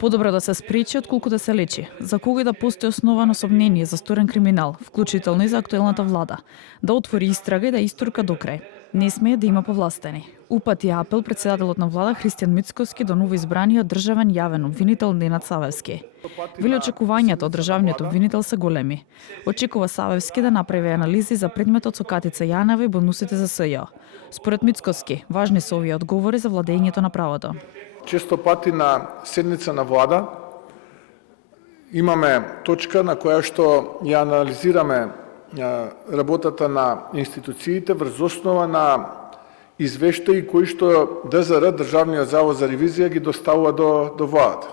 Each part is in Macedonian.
Подобро да се спречи отколку да се лечи. За кого и да постои основано сомнение за сторен криминал, вклучително и за актуелната влада, да отвори истрага и да истурка до крај. Не смее да има повластени. Упати апел председателот на влада Христијан Мицкоски до новоизбраниот државен јавен обвинител Ненад Савевски. Вели очекувањата од државниот обвинител се големи. Очекува Савевски да направи анализи за предметот со Катица Јанева и бонусите за СЈО. Според Мицкоски, важни се овие одговори за владењето на правото. Често пати на седница на влада имаме точка на која што ја анализираме работата на институциите врз основа на извештаи кои што ДЗР, Државниот завод за ревизија, ги доставува до владата.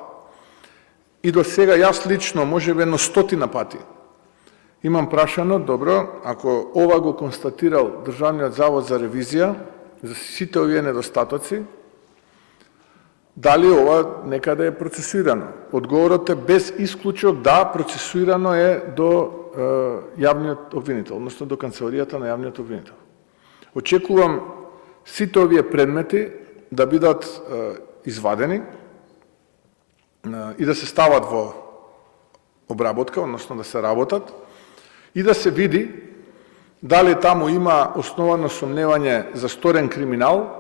И до сега јас лично, можеби едно 100 пати, имам прашано, добро, ако ова го констатирал Државниот завод за ревизија, за сите овие недостатоци, дали ова некаде е процесуирано? Одговорот е без исклучок да, процесуирано е до јавниот обвинител, односно до канцеларијата на јавниот обвинител. Очекувам сите овие предмети да бидат извадени и да се стават во обработка, односно да се работат и да се види дали таму има основано сомневање за сторен криминал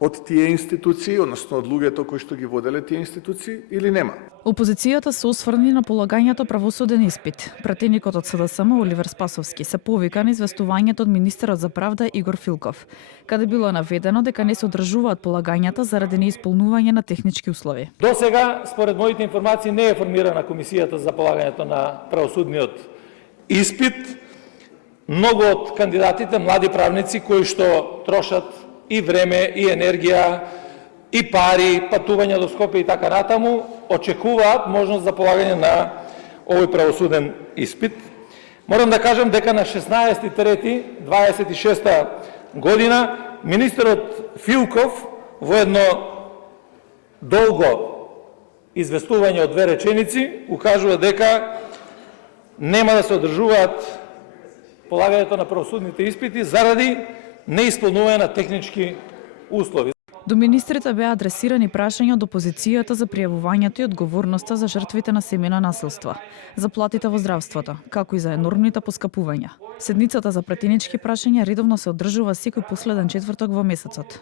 од тие институции, односно од луѓето кои што ги воделе тие институции, или нема. Опозицијата се осврни на полагањето правосуден испит. Пратеникот од СДСМ Оливер Спасовски се повика на известувањето од министерот за правда Игор Филков, каде било наведено дека не се одржуваат полагањата заради неисполнување на технички услови. До сега, според моите информации, не е формирана комисијата за полагањето на правосудниот испит. Многу од кандидатите, млади правници кои што трошат и време, и енергија, и пари, патување до Скопје и така натаму, очекуваат можност за полагање на овој правосуден испит. Морам да кажам дека на 16.3.26 година министерот Филков во едно долго известување од 2 реченици укажува дека нема да се одржуваат полагањето на правосудните испити заради неисполнување на технички услови. До министрите беа адресирани прашања од опозицијата за пријавувањето и одговорноста за жртвите на семејно насилство, за платите во здравството, како и за енормните поскапувања. Седницата за пратенички прашања редовно се одржува секој последен четврток во месецот.